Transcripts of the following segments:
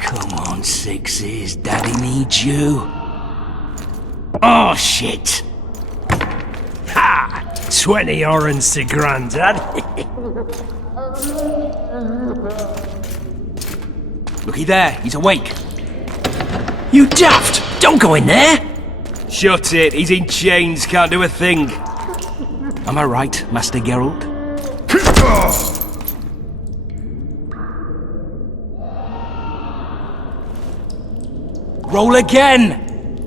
Come on, Sixes. Daddy needs you. Oh, shit. Ha! 20 orens to Grandad. Looky there, he's awake. You daft! Don't go in there! Shut it, he's in chains, can't do a thing. Am I right, Master Geralt? Roll again!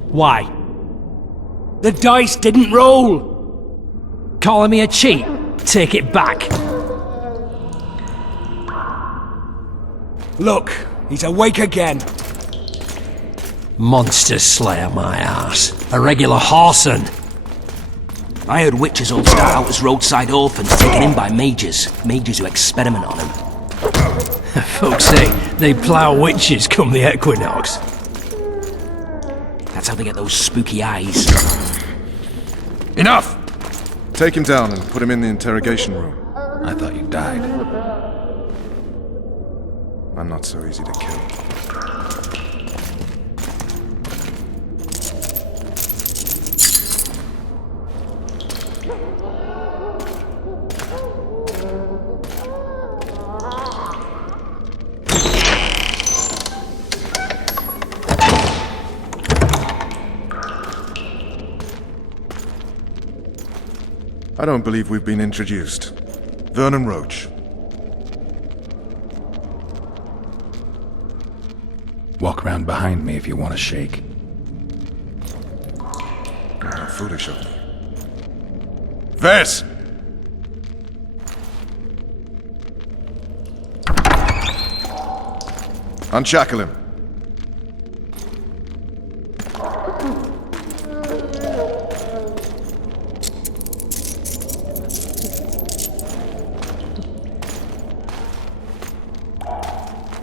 Why? The dice didn't roll! Calling me a cheat? Take it back. Look, he's awake again. Monster Slayer, my ass. A regular whoreson. I heard witches all start out as roadside orphans taken in by mages. Mages who experiment on them. Folks say they plough witches come the equinox. That's how they get those spooky eyes. Enough! Take him down and put him in the interrogation room. I thought you died. I'm not so easy to kill. I don't believe we've been introduced. Vernon Roach. Walk around behind me if you want to shake. How foolish of me. Vess! Unshackle him.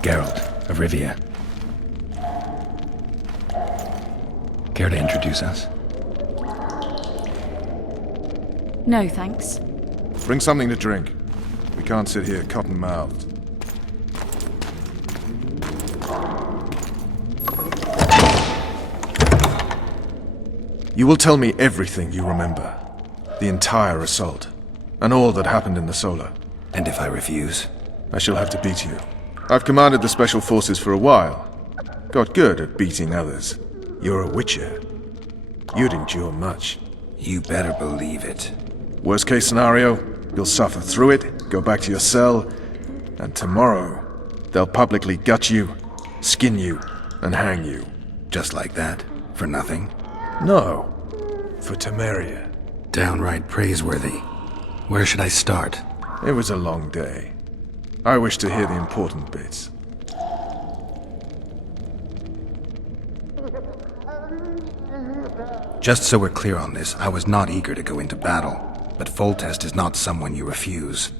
Geralt of Rivia. Care to introduce us? No, thanks. Bring something to drink. We can't sit here cotton-mouthed. You will tell me everything you remember. The entire assault. And all that happened in the Solar. And if I refuse? I shall have to beat you. I've commanded the Special Forces for a while. Got good at beating others. You're a Witcher. You'd endure much. You better believe it. Worst case scenario, you'll suffer through it, go back to your cell, and tomorrow, they'll publicly gut you, skin you, and hang you. Just like that? For nothing? No. For Temeria. Downright praiseworthy. Where should I start? It was a long day. I wish to hear the important bits. Just so we're clear on this, I was not eager to go into battle, but Foltest is not someone you refuse.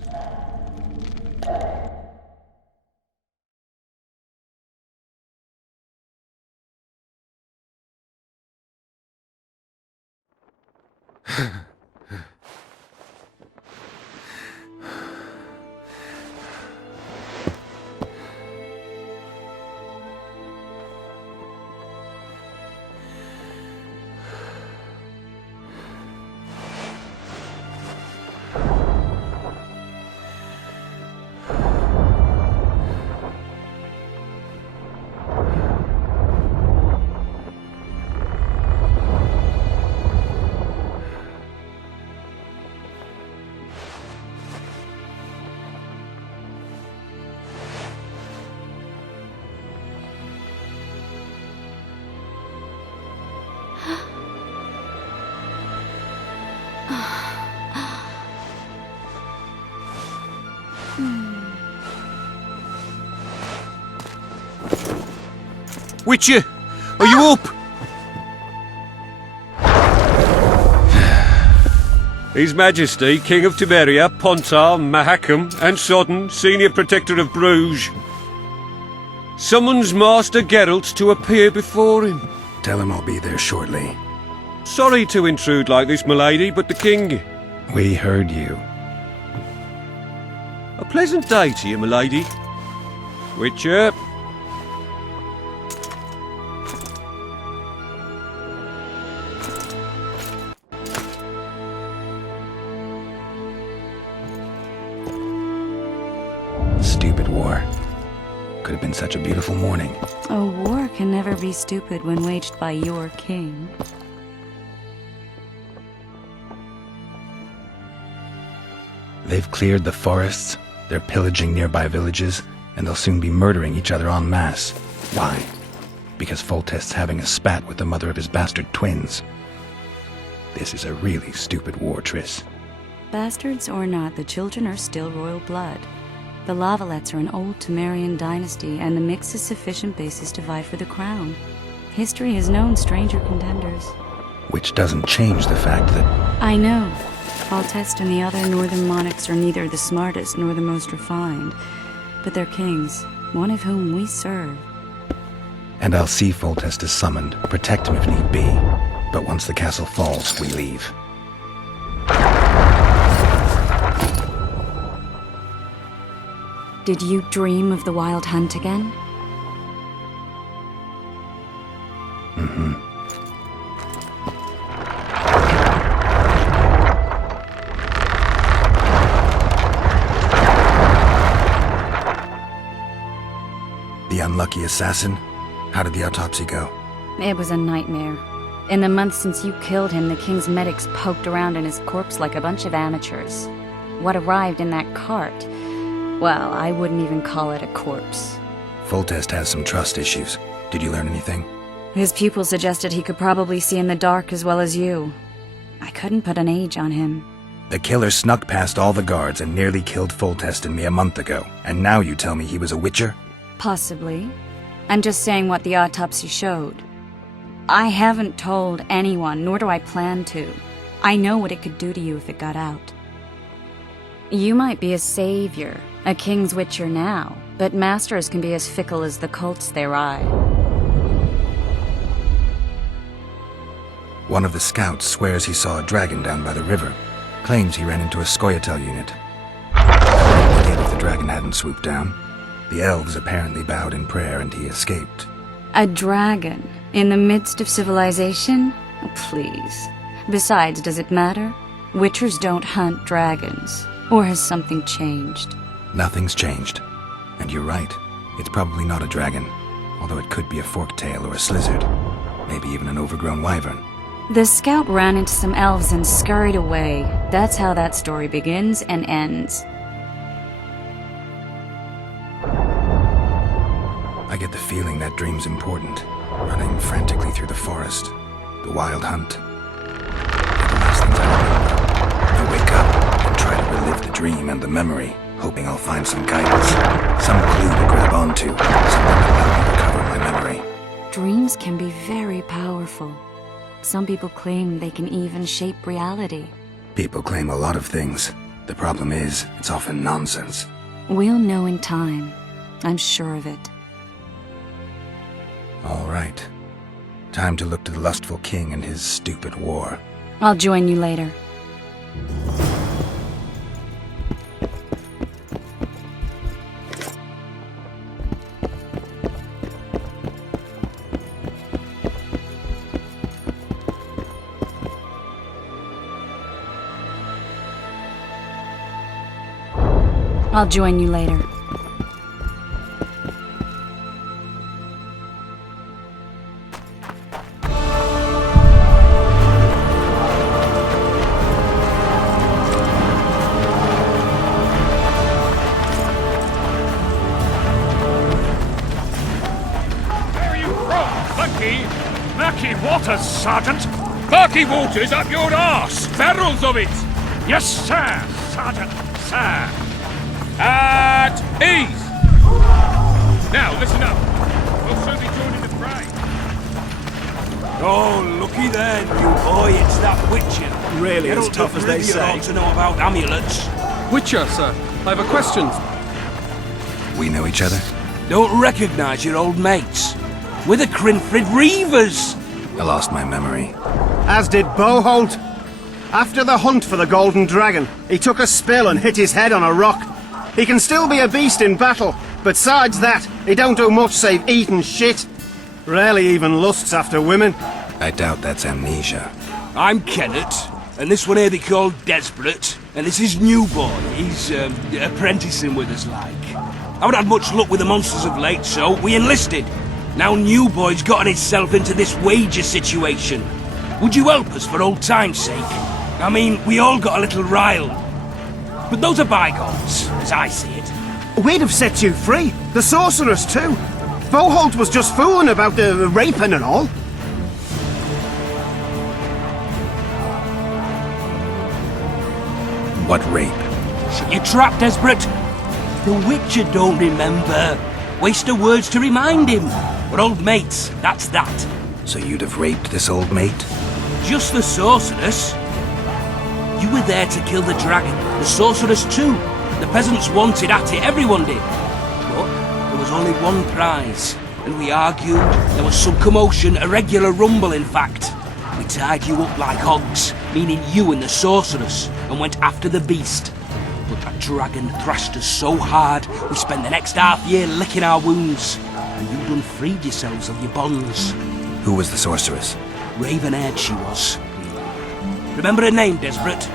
Witcher, are you up? His Majesty, King of Temeria, Pontar, Mahakam, and Sodden, Senior Protector of Bruges, summons Master Geralt to appear before him. Tell him I'll be there shortly. Sorry to intrude like this, milady, but the king... We heard you. A pleasant day to you, milady. Witcher. Stupid war. Could have been such a beautiful morning. A war can never be stupid when waged by your king. They've cleared the forests, they're pillaging nearby villages, and they'll soon be murdering each other en masse. Why? Because Foltest's having a spat with the mother of his bastard twins. This is a really stupid war, Triss. Bastards or not, the children are still royal blood. The Lavalettes are an old Temerian dynasty, and the mix is sufficient basis to vie for the crown. History has known stranger contenders. Which doesn't change the fact that... I know. Foltest and the other northern monarchs are neither the smartest nor the most refined, but they're kings, one of whom we serve. And I'll see Foltest is summoned, protect him if need be. But once the castle falls, we leave. Did you dream of the Wild Hunt again? Mm-hmm. The unlucky assassin? How did the autopsy go? It was a nightmare. In the months since you killed him, the king's medics poked around in his corpse like a bunch of amateurs. What arrived in that cart? Well, I wouldn't even call it a corpse. Foltest has some trust issues. Did you learn anything? His pupil suggested he could probably see in the dark as well as you. I couldn't put an age on him. The killer snuck past all the guards and nearly killed Foltest and me a month ago. And now you tell me he was a witcher? Possibly. I'm just saying what the autopsy showed. I haven't told anyone, nor do I plan to. I know what it could do to you if it got out. You might be a savior, a king's witcher now, but masters can be as fickle as the colts they ride. One of the scouts swears he saw a dragon down by the river. Claims he ran into a Scoia'tael unit. He did if the dragon hadn't swooped down. The elves apparently bowed in prayer and he escaped. A dragon? In the midst of civilization? Oh, please. Besides, does it matter? Witchers don't hunt dragons. Or has something changed? Nothing's changed. And you're right. It's probably not a dragon. Although it could be a forktail or a slizzard. Maybe even an overgrown wyvern. The scout ran into some elves and scurried away. That's how that story begins and ends. I get the feeling that dream's important. Running frantically through the forest. The wild hunt. They're the last things I remember. I wake up and try to relive the dream and the memory, hoping I'll find some guidance. Some clue to grab onto. Something that'll help me recover my memory. Dreams can be very powerful. Some people claim they can even shape reality. People claim a lot of things. The problem is, it's often nonsense. We'll know in time. I'm sure of it. All right. Time to look to the lustful king and his stupid war. I'll join you later. I'll join you later. Murky Waters, Sergeant! Murky Waters up your arse! Barrels of it! Yes, sir, Sergeant, sir! At ease! Now, listen up. We'll soon be joining the fray. Oh, looky there, new boy, it's that Witcher. Really as Geralt tough of as they Rivia say. ought to know about amulets. Witcher, sir. I have a question. We know each other? Don't recognise your old mates. We're the Crinfrid Reavers. I lost my memory. as did Boholt. After the hunt for the Golden Dragon, he took a spill and hit his head on a rock. He can still be a beast in battle, but besides that, he don't do much save eat and shit. Rarely even lusts after women. I doubt that's amnesia. I'm Kenneth, and this one here they call Desperate, and this is New Boy. He's apprenticing with us, like. I haven't had much luck with the monsters of late, so we enlisted. Now New Boy's gotten himself into this wager situation. Would you help us for old time's sake? I mean, we all got a little riled. But those are bygones, as I see it. We'd have set you free. The sorceress too. Boholt was just fooling about the raping and all. What rape? Shut your trap, Desperate. The Witcher don't remember. Waste of words to remind him. We're old mates, that's that. So you'd have raped this old mate? Just the sorceress. You were there to kill the dragon. The sorceress too. The peasants wanted at it, everyone did. But there was only one prize. And we argued. There was some commotion, a regular rumble in fact. We tied you up like hogs, meaning you and the sorceress, and went after the beast. But that dragon thrashed us so hard, we spent the next half-year licking our wounds. And you done freed yourselves of your bonds. Who was the sorceress? Raven-haired she was. Remember her name, Desperate?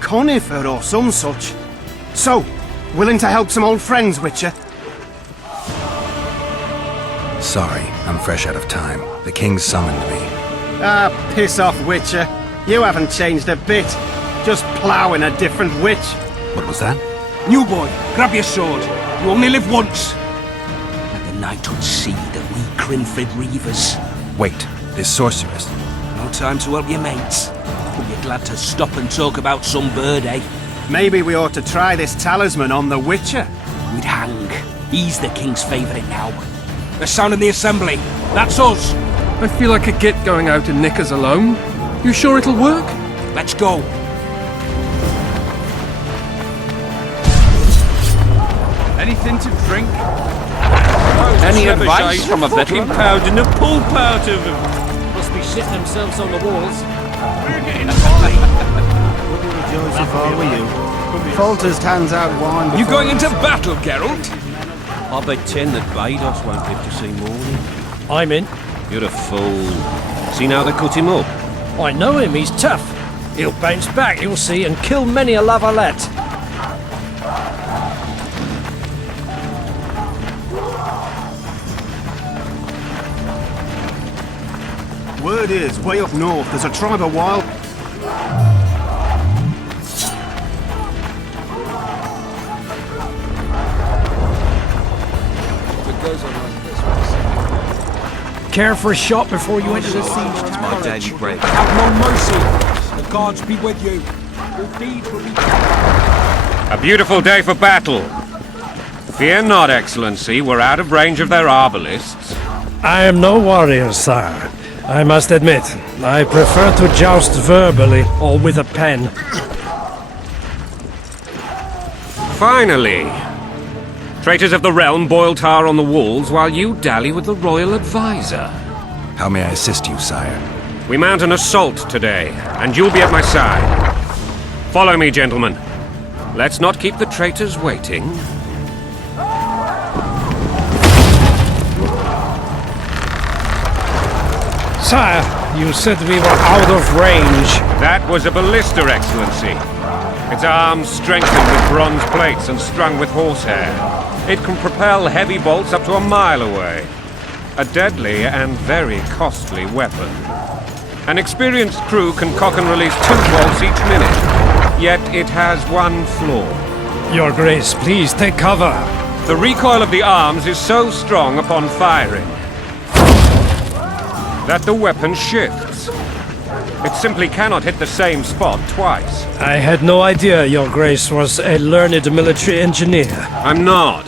Conifer or some such. So, willing to help some old friends, Witcher? Sorry, I'm fresh out of time. The king summoned me. Ah, piss off, Witcher. You haven't changed a bit. Just ploughing a different witch. What was that? New Boy, grab your sword. You only live once. Like the night would see that we Crinfrid Reavers. Wait, this sorceress. No time to help your mates. But you're glad to stop and talk about some bird, eh? Maybe we ought to try this talisman on the Witcher. We'd hang. He's the king's favourite now. They're sounding the assembly. That's us. I feel I could get going out in knickers alone. You sure it'll work? Let's go. Anything to drink? Any advice from a veteran? Powdering the pulp out of them. Must be shitting themselves on the walls. We're getting jolly. Wouldn't rejoice if I were you. Folters hands out wine. You going into battle, Geralt? I bet 10 that Vados won't live to see morning. I'm in. You're a fool. See now they cut him up. I know him, he's tough. He'll bounce back, you'll see, and kill many a lavalette. Word is, way up north, there's a tribe of wild... Care for a shot before you enter the siege. It's my daily break. Have no mercy. The gods be with you. Your deeds will be... A beautiful day for battle. Fear not, Excellency, we're out of range of their arbalists. I am no warrior, sire. I must admit, I prefer to joust verbally or with a pen. Finally! Traitors of the realm boil tar on the walls while you dally with the royal advisor. How may I assist you, sire? We mount an assault today, and you'll be at my side. Follow me, gentlemen. Let's not keep the traitors waiting. Sire, you said we were out of range. That was a ballista, Excellency. Its arms strengthened with bronze plates and strung with horsehair. It can propel heavy bolts up to a mile away. A deadly and very costly weapon. An experienced crew can cock and release 2 bolts each minute. Yet it has one flaw. Your Grace, please take cover. The recoil of the arms is so strong upon firing that the weapon shifts. It simply cannot hit the same spot twice. I had no idea Your Grace was a learned military engineer. I'm not.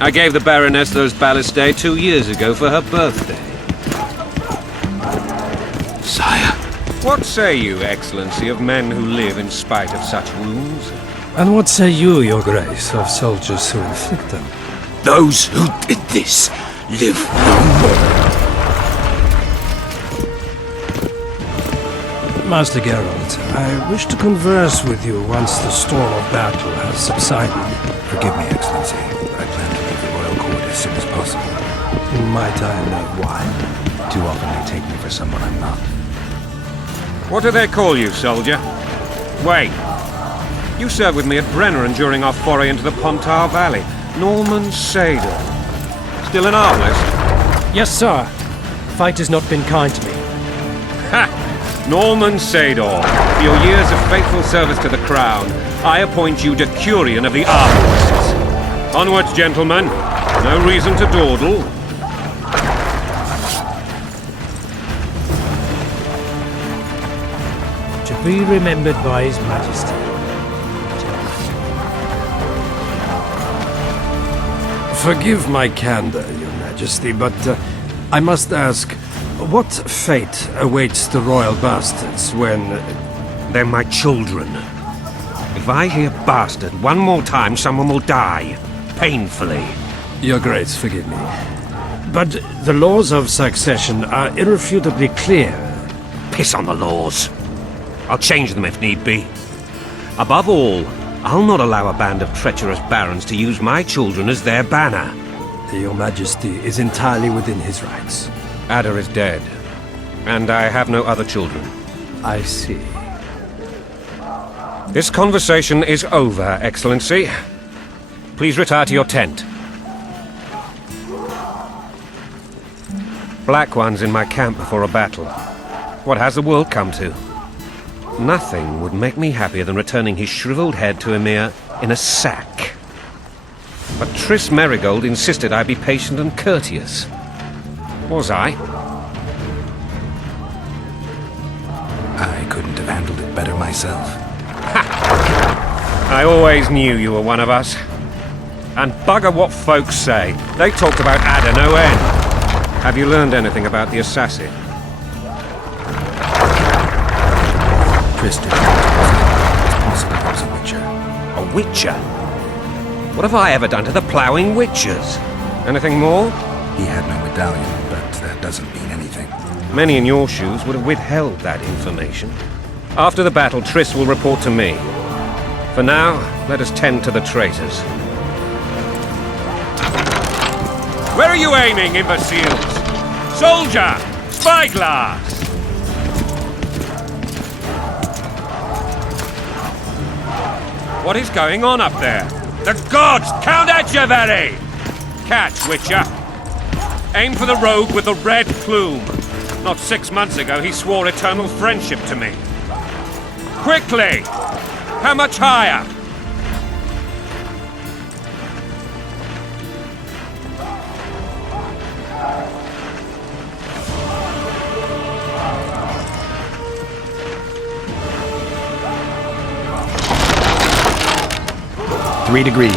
I gave the Baroness those ballistae 2 years ago for her birthday. Sire. What say you, Excellency, of men who live in spite of such wounds? And what say you, Your Grace, of soldiers who inflict them? Those who did this live no more. Master Geralt, I wish to converse with you once the storm of battle has subsided. Forgive me, Excellency, but I plan to leave the royal court as soon as possible. Might I know why? Too often they take me for someone I'm not. What do they call you, soldier? Wait. You served with me at Brenneran during our foray into the Pontar Valley. Norman Sador. Still an armless? Yes, sir. Fight has not been kind to me. Ha! Norman Sador, for your years of faithful service to the Crown, I appoint you Decurion of the Armless. Onwards, gentlemen. No reason to dawdle. To be remembered by His Majesty. Forgive my candor, Your Majesty, but I must ask, what fate awaits the royal bastards when... They're my children. If I hear bastard one more time, someone will die. Painfully. Your Grace, forgive me. But the laws of succession are irrefutably clear. Piss on the laws. I'll change them if need be. Above all, I'll not allow a band of treacherous barons to use my children as their banner. Your Majesty is entirely within his rights. Ada is dead, and I have no other children. I see. This conversation is over, Excellency. Please retire to your tent. Black One's in my camp before a battle. What has the world come to? Nothing would make me happier than returning his shriveled head to Emir in a sack. But Triss Merigold insisted I be patient and courteous. Was I? I couldn't have handled it better myself. Ha! I always knew you were one of us. And bugger what folks say. They talked about Ada no end. Have you learned anything about the assassin? Tristan, it's possible he was a witcher. A witcher? What have I ever done to the ploughing witchers? Anything more? He had no medallion, but that doesn't mean anything. Many in your shoes would have withheld that information. After the battle, Triss will report to me. For now, let us tend to the traitors. Where are you aiming, imbeciles? Soldier! Spyglass! What is going on up there? The gods! Count Etcheverry! Catch, Witcher. Aim for the rogue with the red plume. Not 6 months ago, he swore eternal friendship to me. Quickly! How much higher? Three degrees.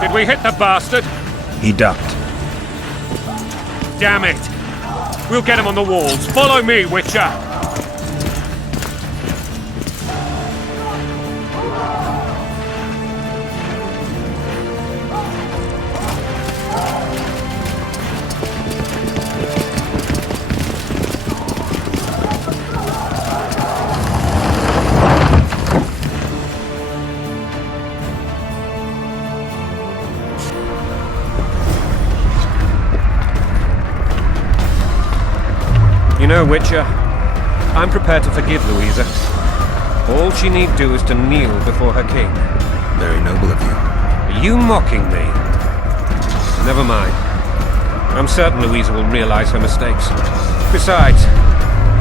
Did we hit the bastard? He ducked. Damn it! We'll get him on the walls. Follow me, Witcher! You know, Witcher, I'm prepared to forgive Louisa. All she need do is to kneel before her king. Very noble of you. Are you mocking me? Never mind. I'm certain Louisa will realize her mistakes. Besides,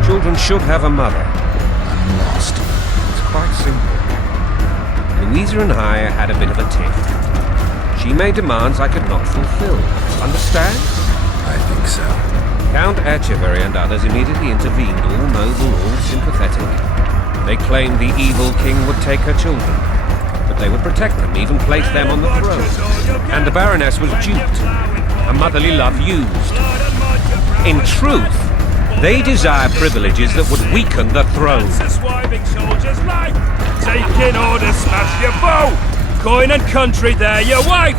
children should have a mother. I'm lost. It's quite simple. Louisa and I had a bit of a tiff. She made demands I could not fulfill. Understand? I think so. Count Etcheverry and others immediately intervened, all noble, all sympathetic. They claimed the evil king would take her children, but they would protect them, even place them on the throne. And the Baroness was duped, her motherly love used. In truth, they desire privileges that would weaken the throne. That's why big soldiers like Taking orders, smash your foe! Coin and country, there your wife!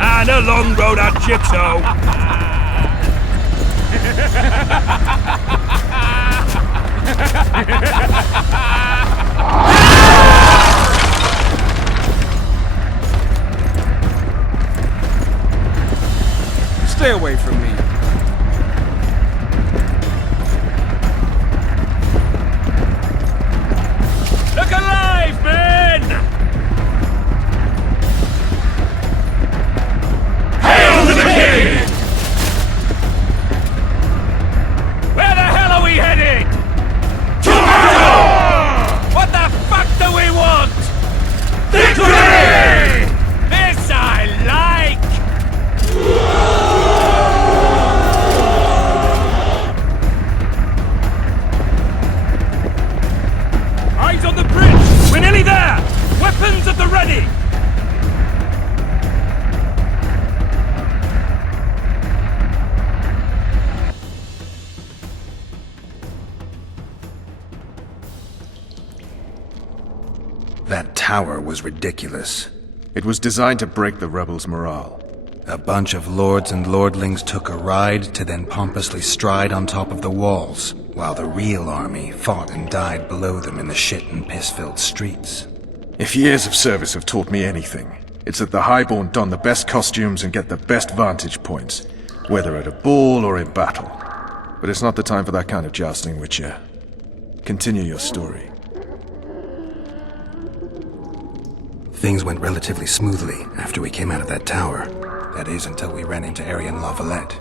And a long road at your toe! Stay away from me. Look alive, men! Hail to the king! Where the hell are we headed? To what the fuck do we want? Victory! This I like! Eyes on the bridge! We're nearly there! Weapons at the ready! That tower was ridiculous. It was designed to break the rebels' morale. A bunch of lords and lordlings took a ride to then pompously stride on top of the walls, while the real army fought and died below them in the shit and piss-filled streets. If years of service have taught me anything, it's that the Highborn don the best costumes and get the best vantage points, whether at a ball or in battle. But it's not the time for that kind of jousting, Witcher. Continue your story. Things went relatively smoothly after we came out of that tower. That is, until we ran into Arian La Valette.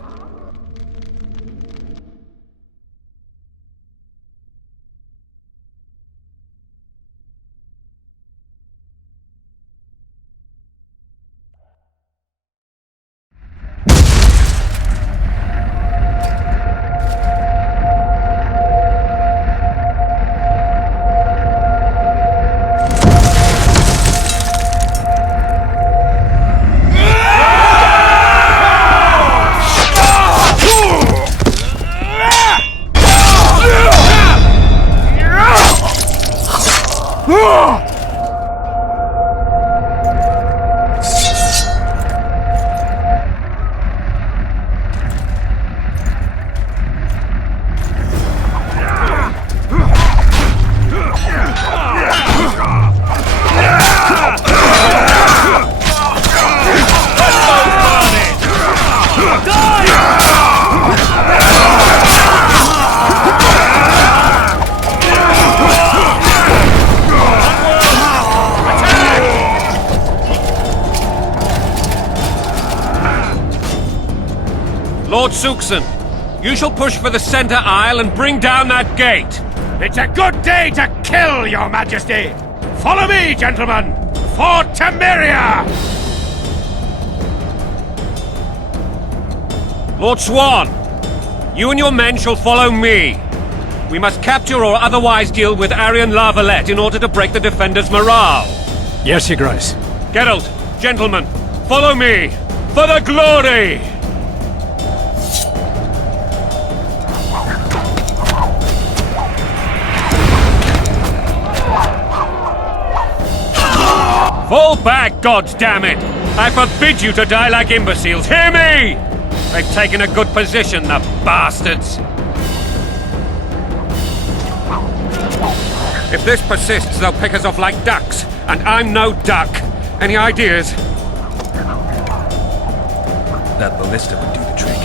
Lord Suxon, you shall push for the center aisle and bring down that gate. It's a good day to kill, your majesty! Follow me, gentlemen! For Temeria! Lord Swan, you and your men shall follow me. We must capture or otherwise deal with Arian La Valette in order to break the defenders' morale. Yes, Your Grace. Geralt, gentlemen, follow me! For the glory! Fall back, goddammit! I forbid you to die like imbeciles, hear me! They've taken a good position, the bastards! If this persists, they'll pick us off like ducks, and I'm no duck. Any ideas? That ballista would do the trick.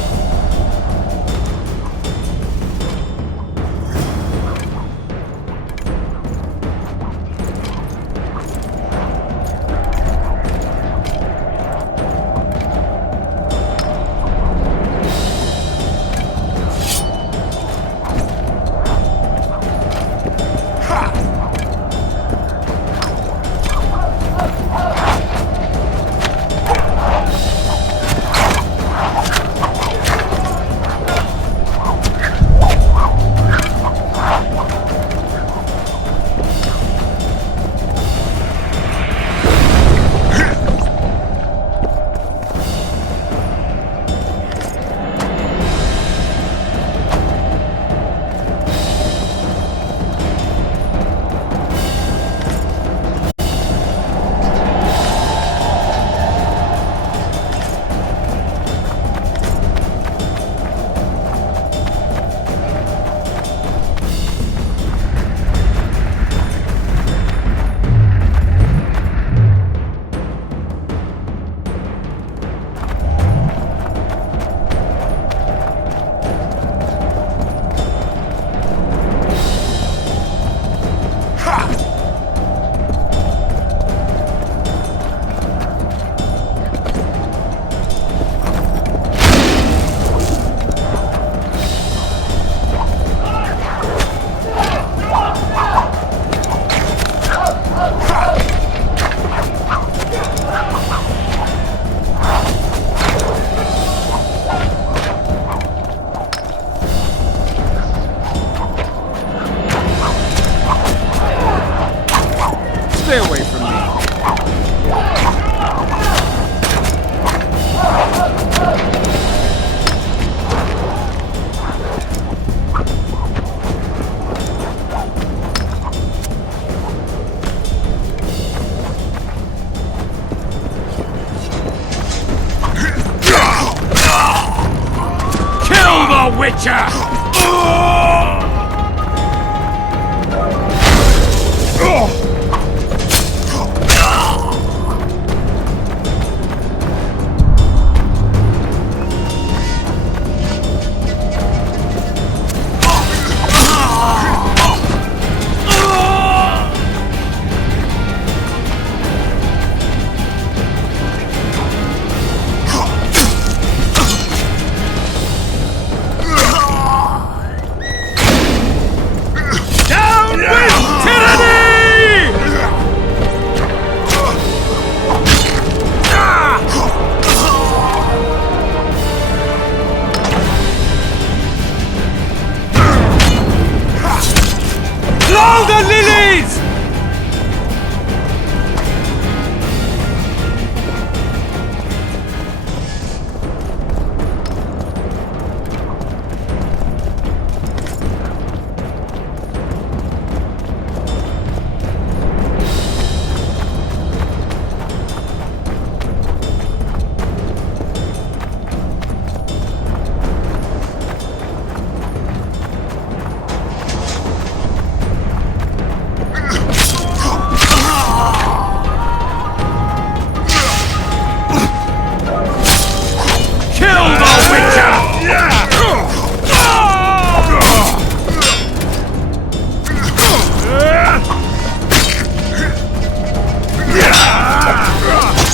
Blow the lilies!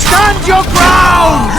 Stand your ground!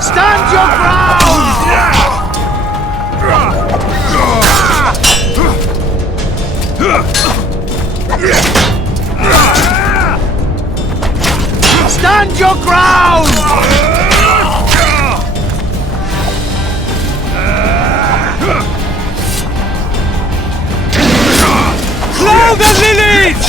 Stand your ground! Stand your ground! Blow the lilies!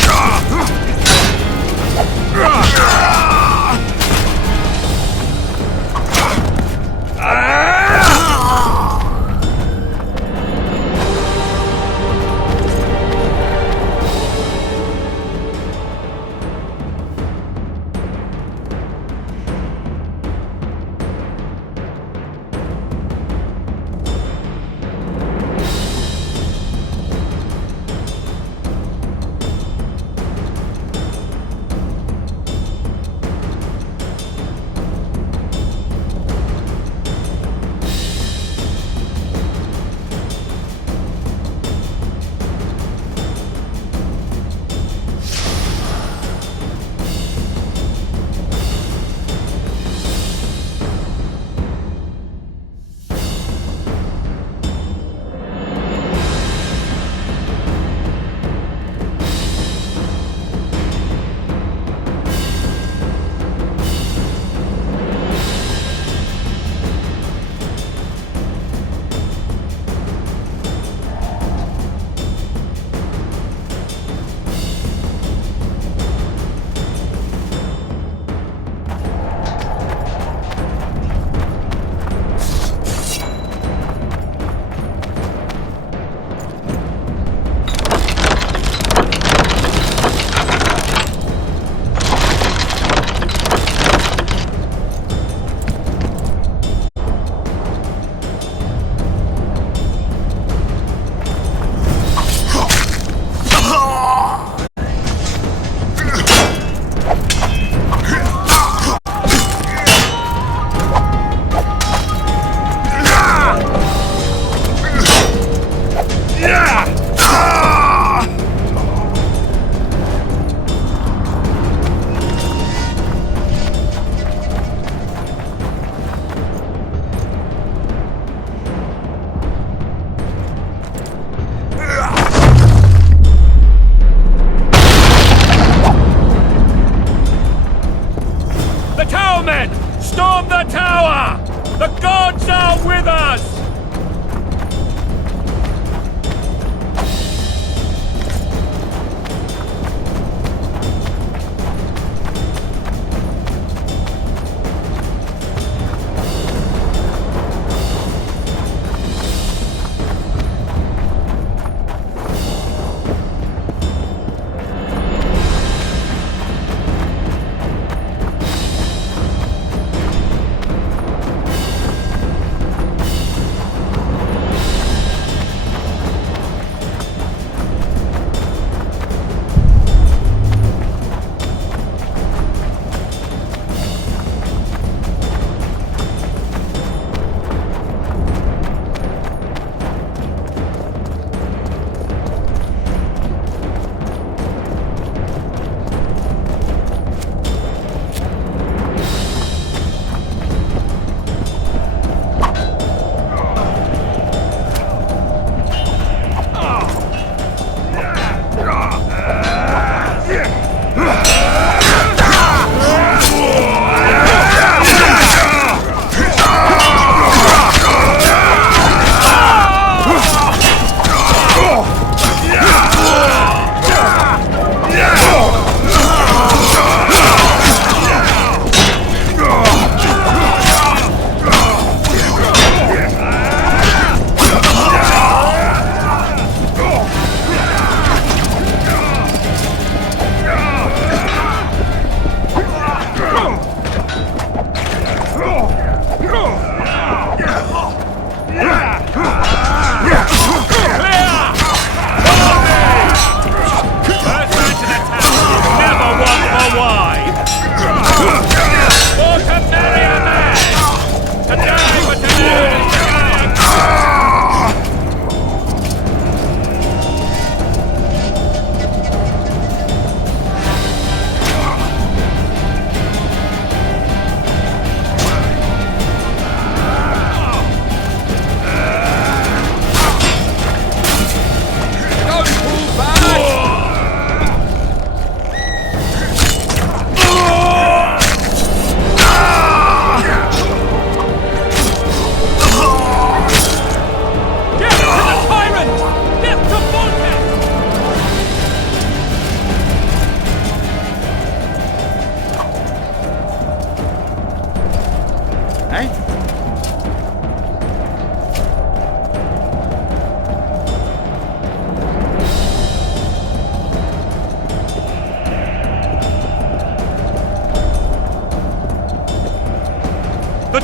Storm the tower! The gods are with us!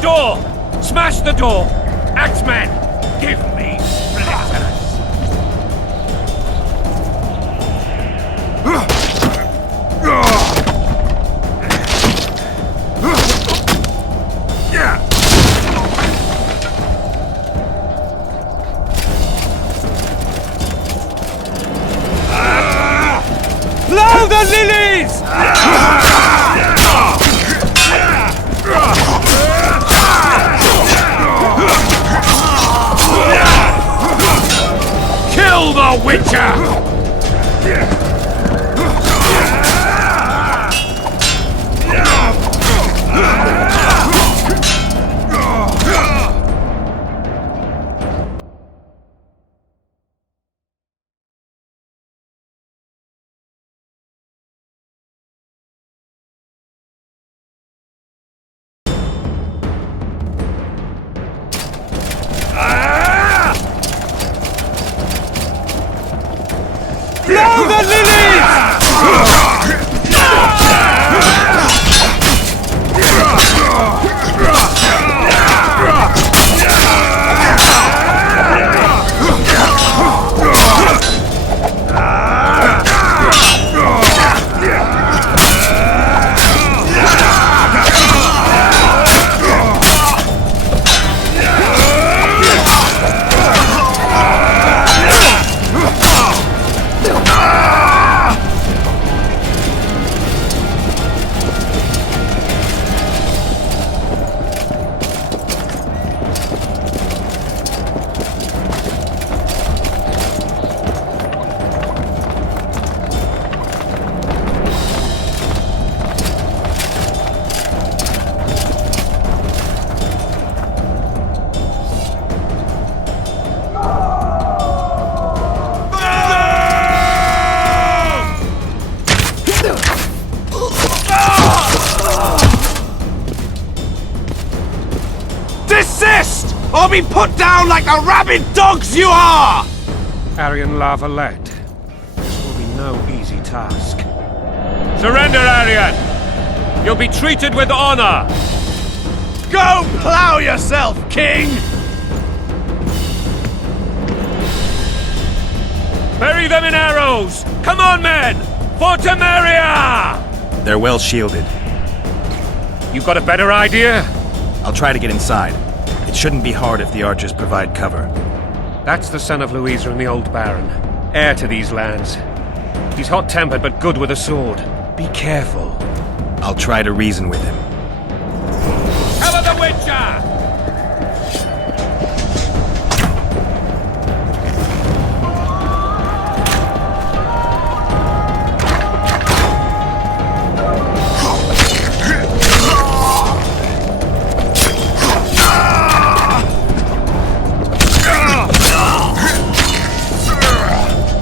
door! Smash the door! Axemen, give me splitters! Blow the lilies! Kill the Witcher! Blow the lilies! Desist! Or be put down like the rabid dogs you are! Arian La Valette. This will be no easy task. Surrender, Arian! You'll be treated with honor! Go plow yourself, King! Bury them in arrows! Come on, men! For Temeria! They're well shielded. You got a better idea? I'll try to get inside. It shouldn't be hard if the archers provide cover. That's the son of Louisa and the old Baron. Heir to these lands. He's hot-tempered but good with a sword. Be careful. I'll try to reason with him. Cover the Witcher!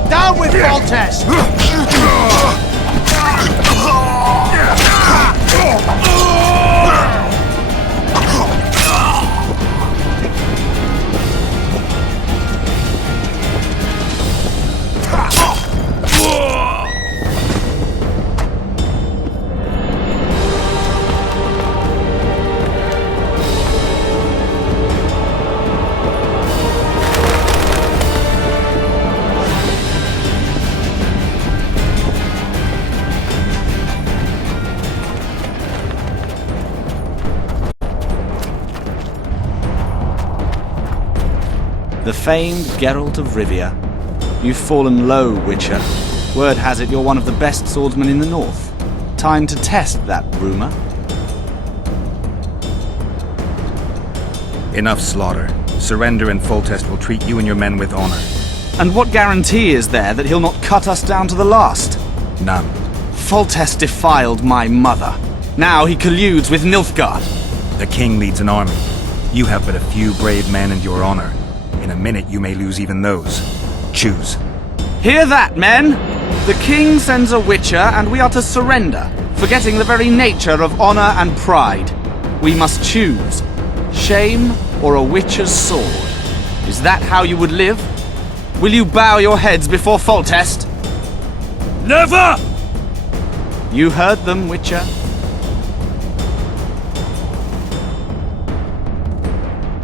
Down with Foltest! The famed Geralt of Rivia. You've fallen low, Witcher. Word has it you're one of the best swordsmen in the north. Time to test that rumor. Enough slaughter. Surrender and Foltest will treat you and your men with honor. And what guarantee is there that he'll not cut us down to the last? None. Foltest defiled my mother. Now he colludes with Nilfgaard. The king leads an army. You have but a few brave men and your honor. In a minute you may lose even those. Choose. Hear that, men? The king sends a Witcher, and we are to surrender, forgetting the very nature of honor and pride. We must choose. Shame or a Witcher's sword. Is that how you would live? Will you bow your heads before Foltest? Never! You heard them, Witcher.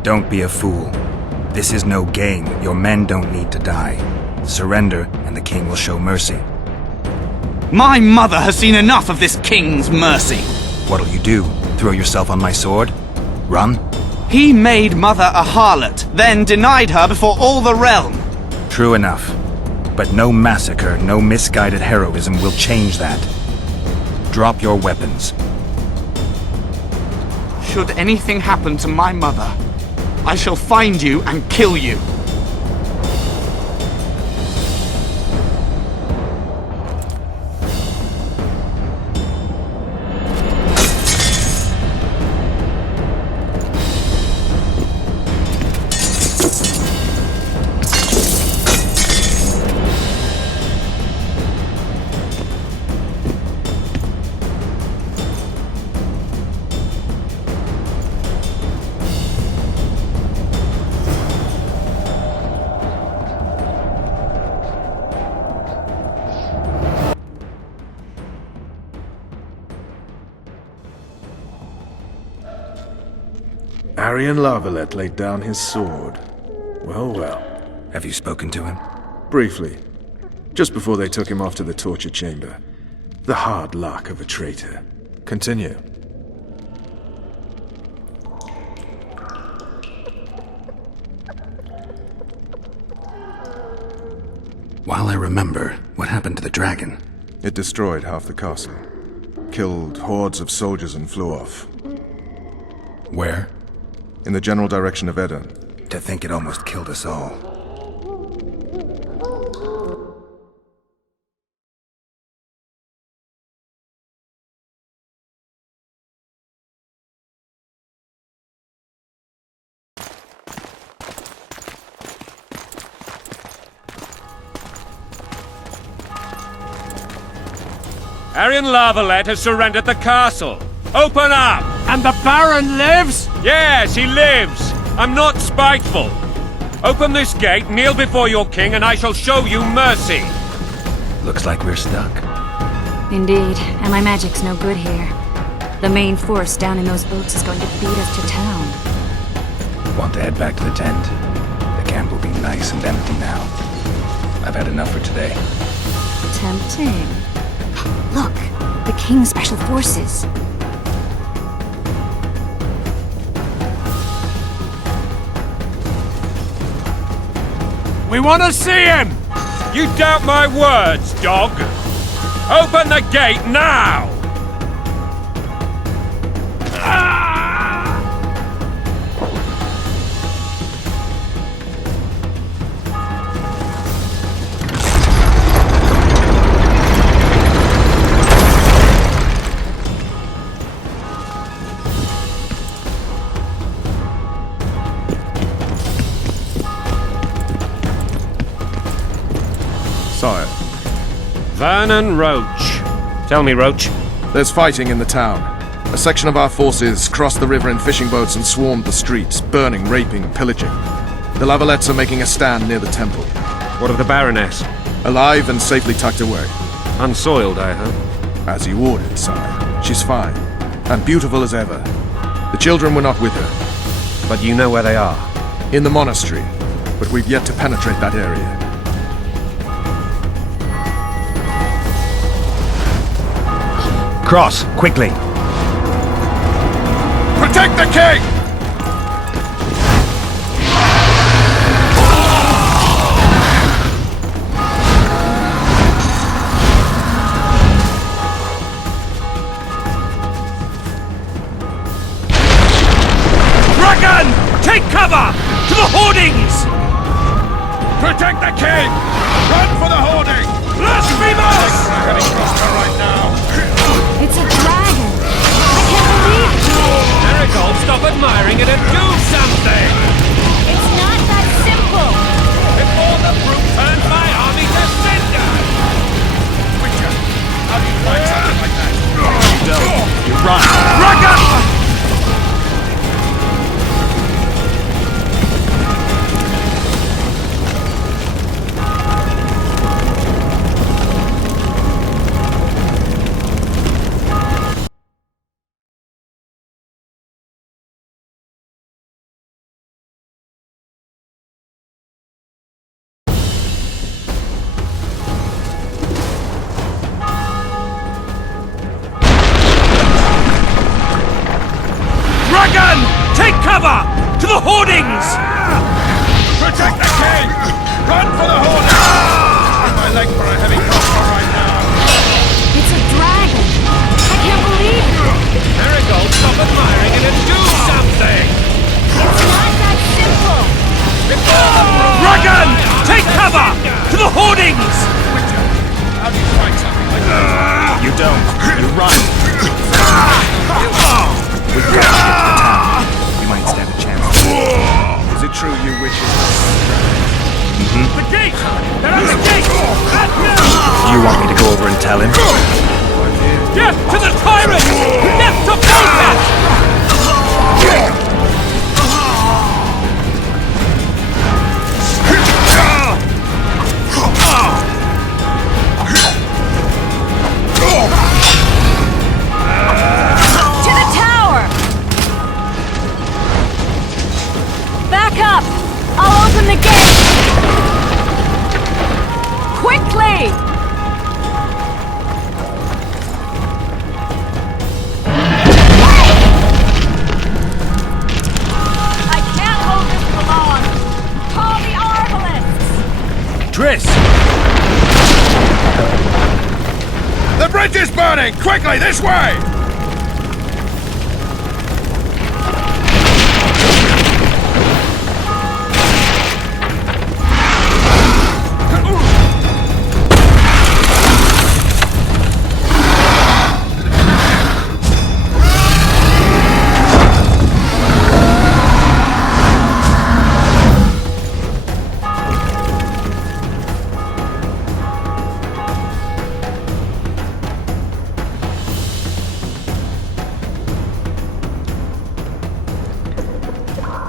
Don't be a fool. This is no game. Your men don't need to die. Surrender, and the king will show mercy. My mother has seen enough of this king's mercy. What'll you do? Throw yourself on my sword? Run? He made mother a harlot, then denied her before all the realm. True enough. But no massacre, no misguided heroism will change that. Drop your weapons. Should anything happen to my mother, I shall find you and kill you. Arian Lavalette laid down his sword. Well, well. Have you spoken to him? Briefly. Just before they took him off to the torture chamber. The hard luck of a traitor. Continue. While I remember, what happened to the dragon? It destroyed half the castle. Killed hordes of soldiers and flew off. Where? In the general direction of Edern. To think it almost killed us all. Arian Lavalette has surrendered the castle. Open up! And the Baron lives? Yes, he lives. I'm not spiteful. Open this gate, kneel before your king, and I shall show you mercy. Looks like we're stuck. Indeed, and my magic's no good here. The main force down in those boats is going to beat us to town. Want to head back to the tent? The camp will be nice and empty now. I've had enough for today. Tempting. Look, the King's Special Forces. We want to see him! You doubt my words, dog? Open the gate now! Sire. Vernon Roach. Tell me, Roach. There's fighting in the town. A section of our forces crossed the river in fishing boats and swarmed the streets, burning, raping, pillaging. The Lavalettes are making a stand near the temple. What of the Baroness? Alive and safely tucked away. Unsoiled, I hope. As you ordered, sire. She's fine. And beautiful as ever. The children were not with her. But you know where they are? In the monastery. But we've yet to penetrate that area. Cross, quickly! Protect the king! Dragon! Take cover! To the hoardings! Protect the king! Run for the hoarding! Blasphemous! Getting closer right now! It's a dragon! I can't believe it! Marigold, stop admiring tell him. Death to the tyrant! Death to Volpet! To the tower! Back up! I'll open the gate! Quickly! I can't hold this for long! Call the Arbalists! Triss! The bridge is burning! Quickly, this way!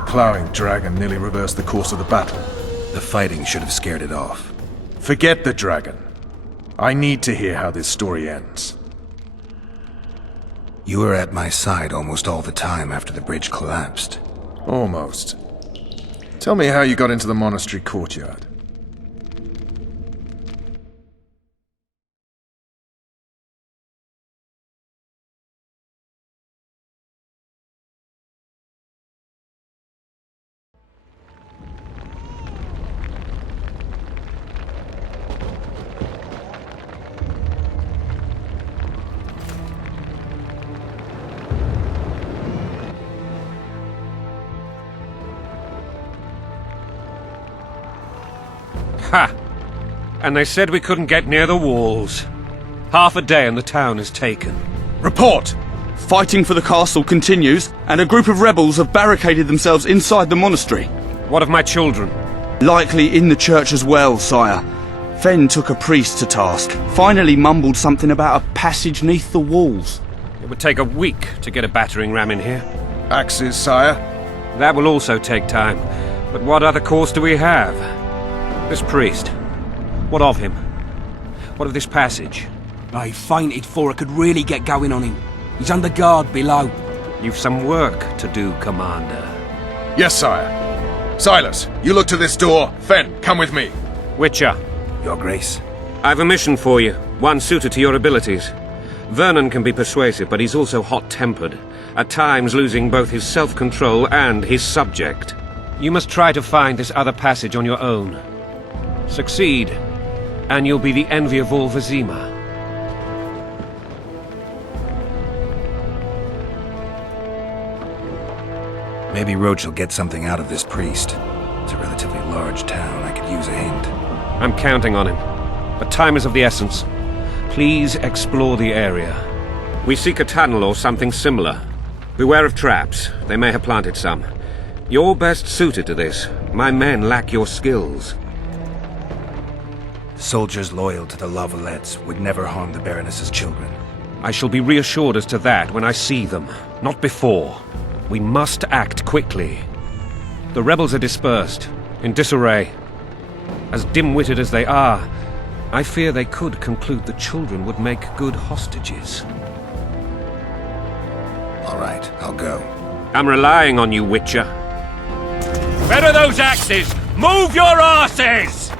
Plowing dragon nearly reversed the course of the battle. The fighting should have scared it off. Forget the dragon. I need to hear how this story ends. You were at my side almost all the time after the bridge collapsed. Almost. Tell me how you got into the monastery courtyard. Ha! And they said we couldn't get near the walls. Half a day and the town is taken. Report! Fighting for the castle continues, and a group of rebels have barricaded themselves inside the monastery. What of my children? Likely in the church as well, sire. Fen took a priest to task, finally mumbled something about a passage neath the walls. It would take a week to get a battering ram in here. Axes, sire? That will also take time. But what other course do we have? This priest. What of him? What of this passage? I fainted before I could really get going on him. He's under guard below. You've some work to do, Commander. Yes, sire. Silas, you look to this door. Fen, come with me. Witcher. Your Grace. I've a mission for you, one suited to your abilities. Vernon can be persuasive, but he's also hot-tempered, at times losing both his self-control and his subject. You must try to find this other passage on your own. Succeed, and you'll be the envy of all Vizima. Maybe Roach will get something out of this priest. It's a relatively large town. I could use a hint. I'm counting on him, but time is of the essence. Please explore the area. We seek a tunnel or something similar. Beware of traps. They may have planted some. You're best suited to this. My men lack your skills. Soldiers loyal to the Lavalettes would never harm the Baroness's children. I shall be reassured as to that when I see them, not before. We must act quickly. The rebels are dispersed, in disarray. As dim-witted as they are, I fear they could conclude the children would make good hostages. All right, I'll go. I'm relying on you, Witcher. Better those axes! Move your asses!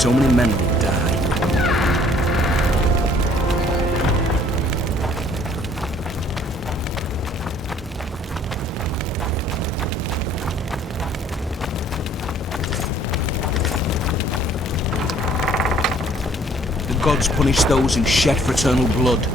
so many men did die. The gods punish those who shed fraternal blood.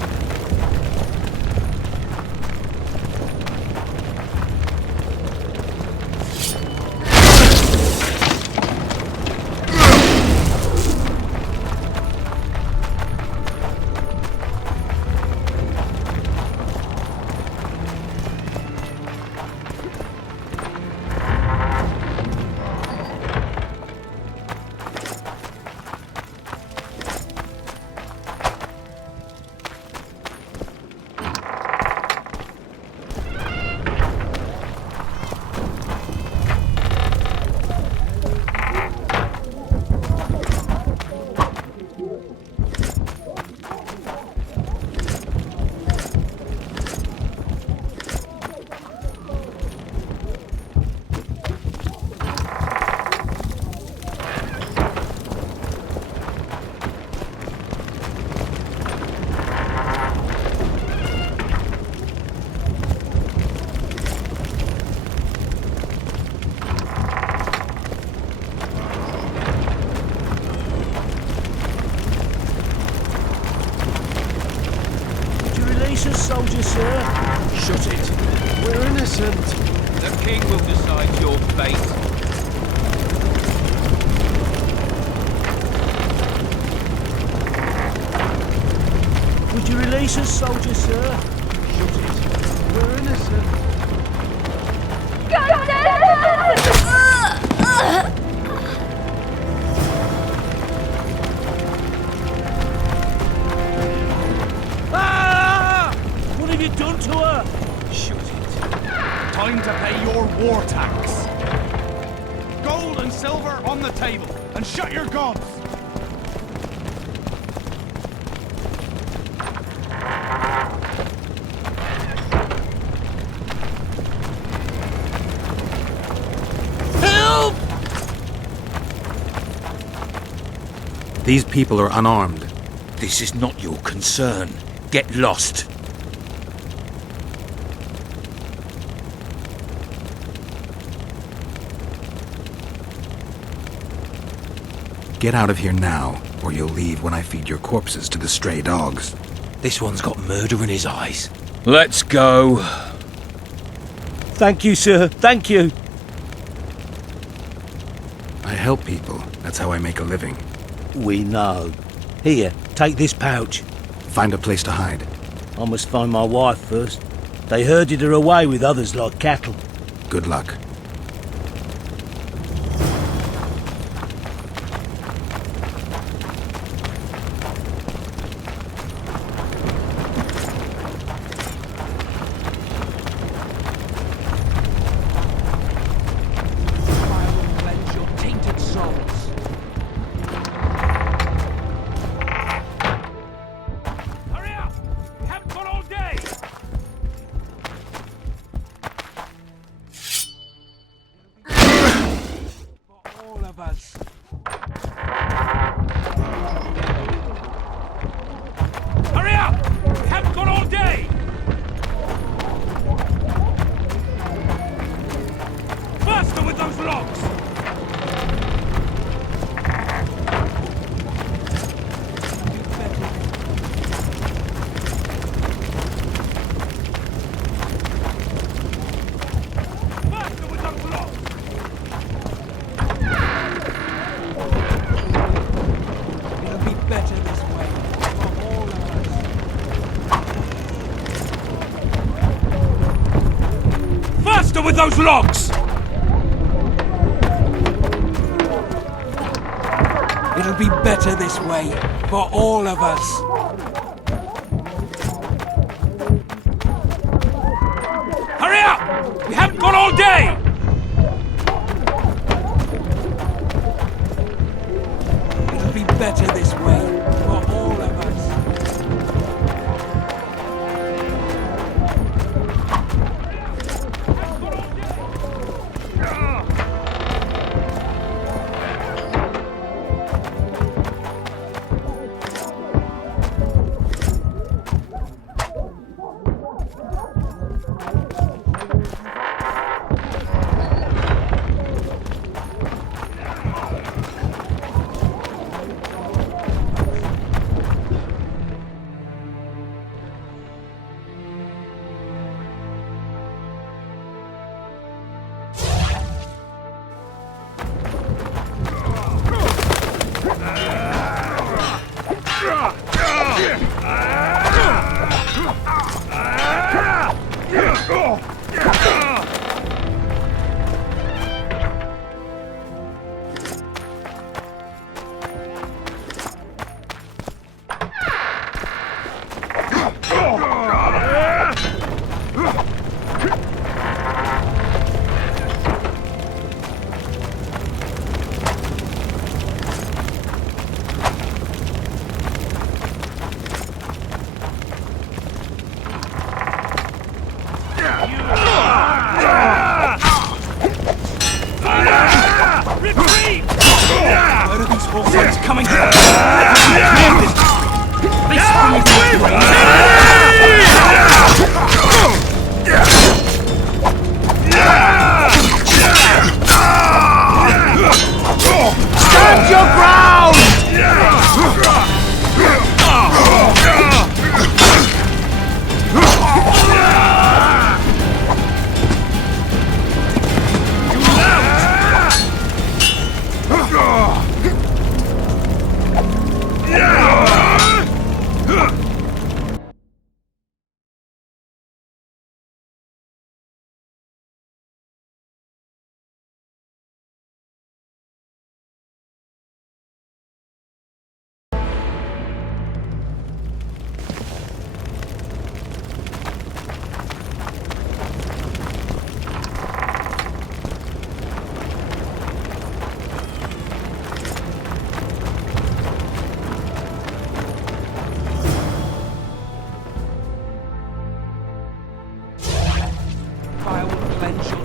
Soldier, sir. Shut it. We're innocent. The king will decide your fate. Would you release us, soldier, sir? Shut it. We're innocent. What have you done to her? Shut it. Time to pay your war tax. Gold and silver on the table, and shut your gobs. Help! These people are unarmed. This is not your concern. Get lost. Get out of here now, or you'll leave when I feed your corpses to the stray dogs. This one's got murder in his eyes. Let's go. Thank you, sir. Thank you. I help people. That's how I make a living. We know. Here, take this pouch. Find a place to hide. I must find my wife first. They herded her away with others like cattle. Good luck. With those logs! It'll be better this way, for all of us. Hurry up! We haven't got all day! It'll be better this way, for all of us.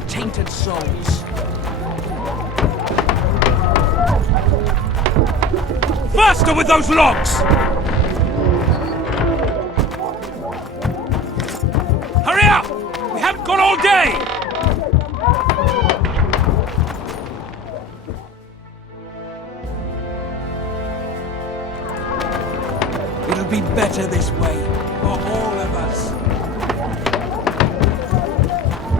Tainted souls. Faster with those logs! Hurry up! We haven't got all day! It'll be better this way, for all of us. Stand your ground!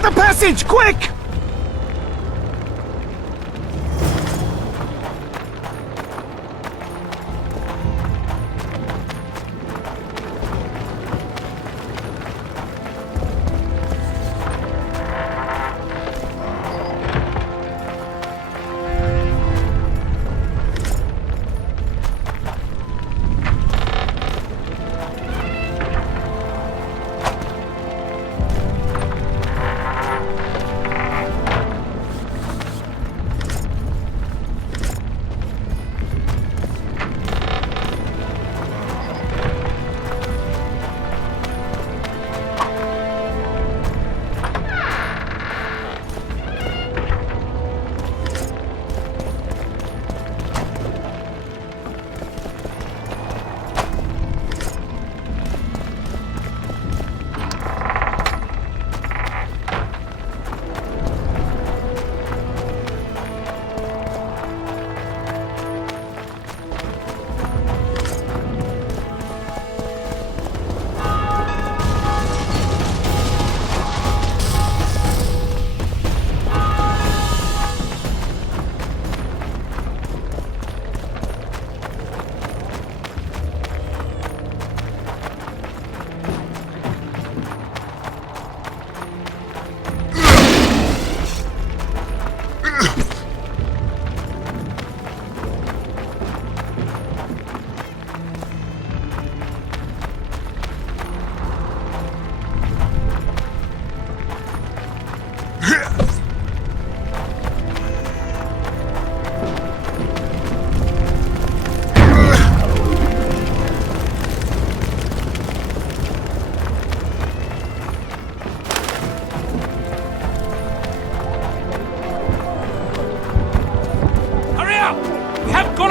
Block the passage, quick!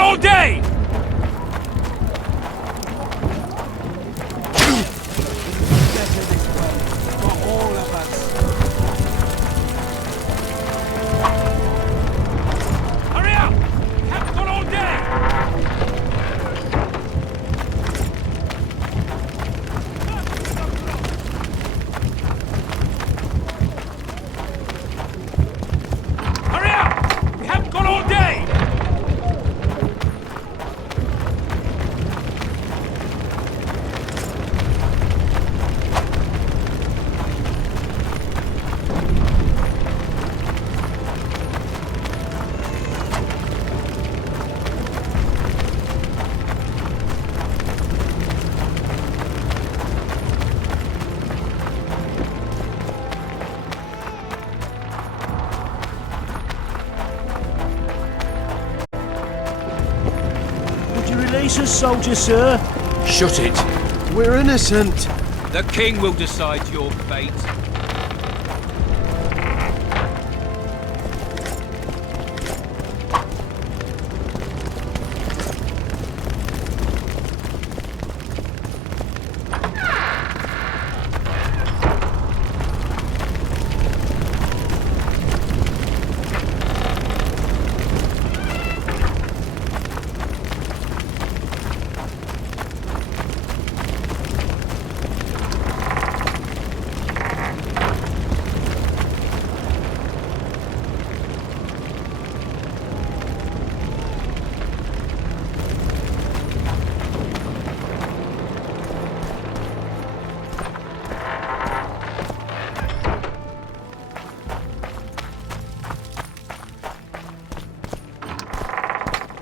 All day! Hurry up! We haven't got all day! Hurry up! We haven't got all day! Release us, soldier, sir. Shut it. We're innocent. The king will decide your fate.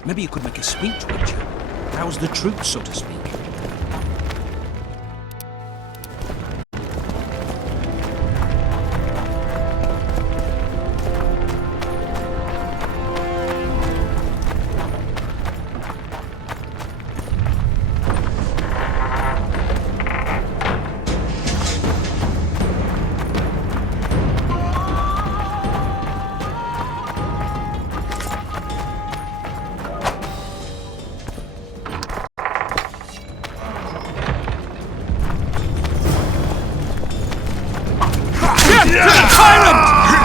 Maybe you could make a speech, Witcher. Rouse the troops, so to speak. Death to the tyrant!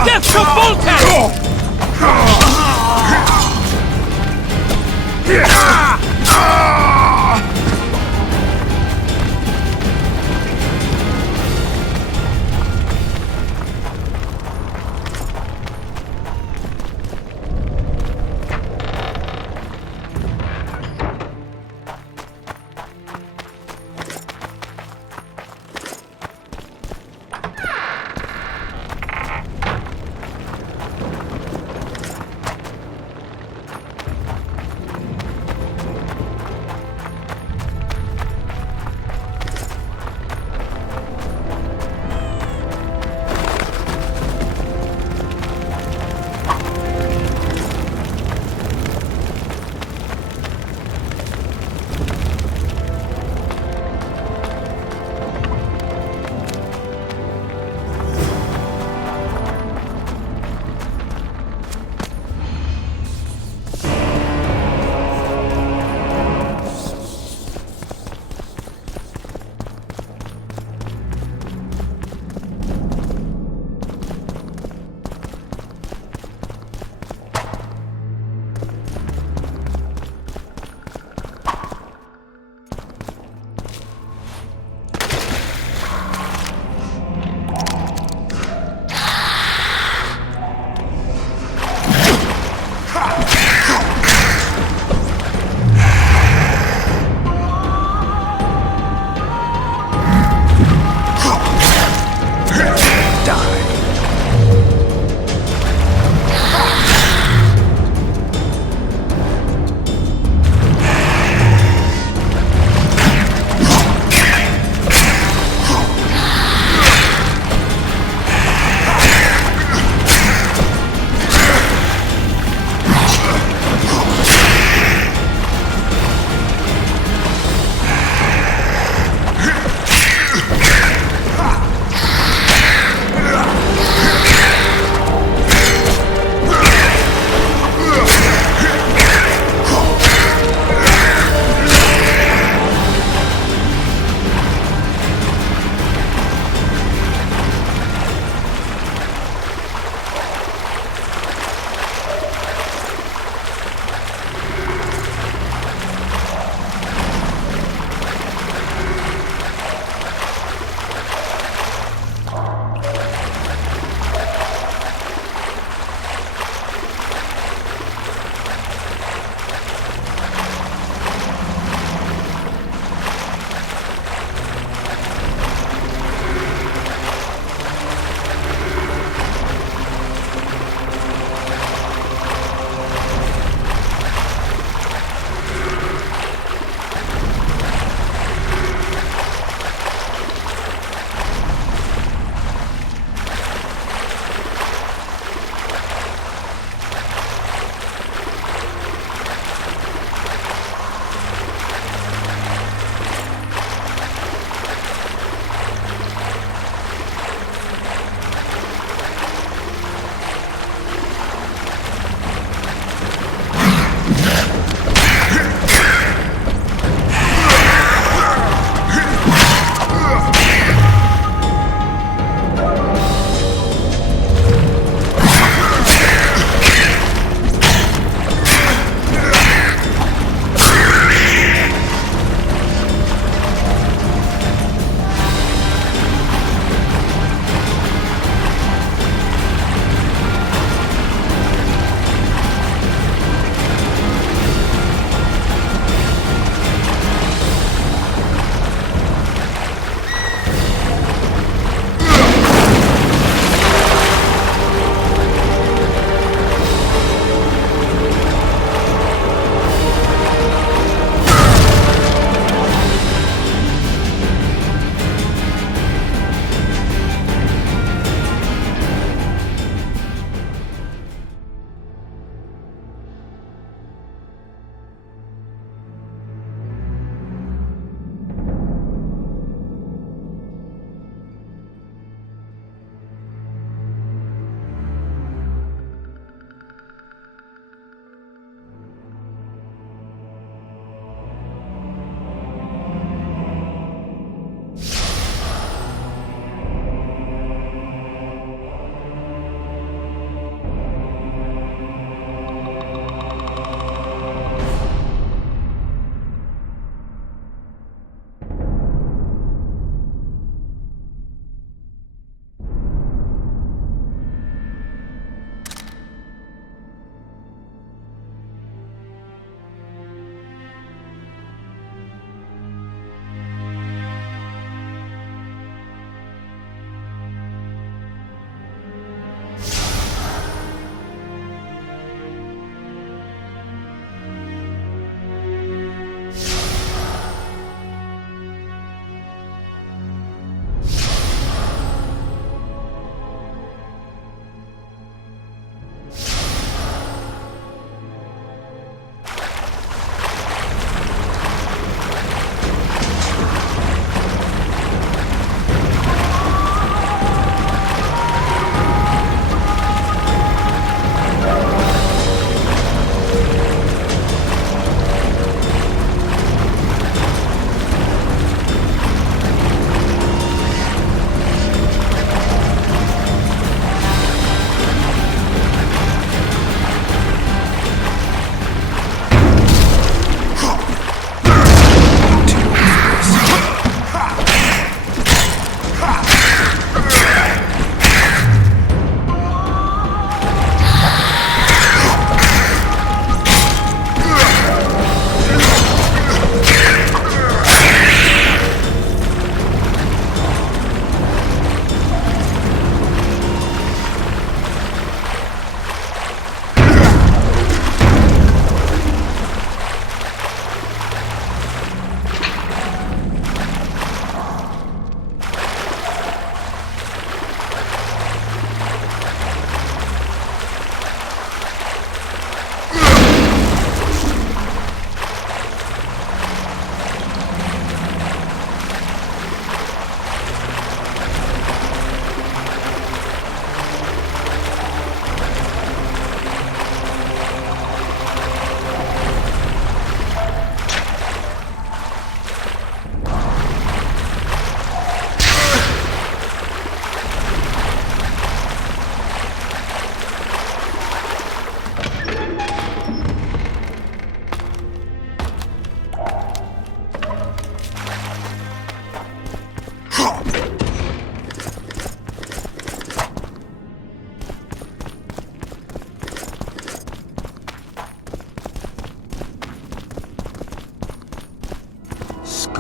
Death to Voltaire!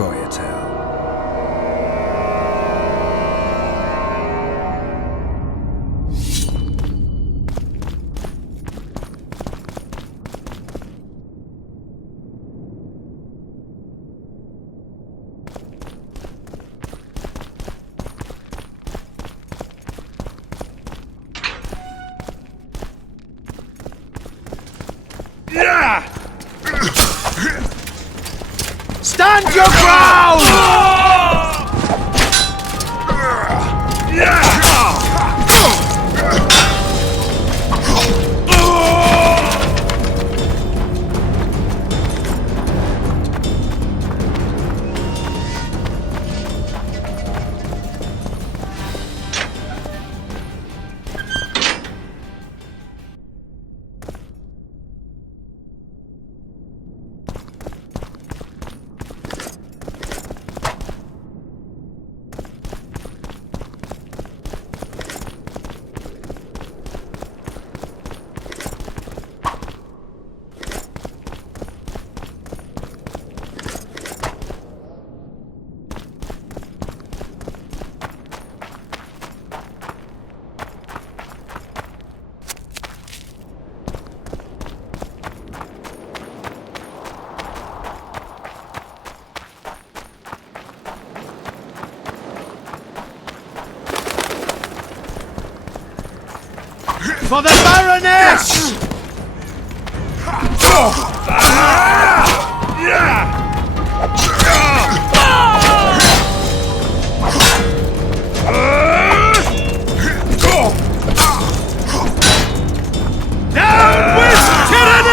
Scoia'tael. Stand your ground! For the Baroness! Down with tyranny!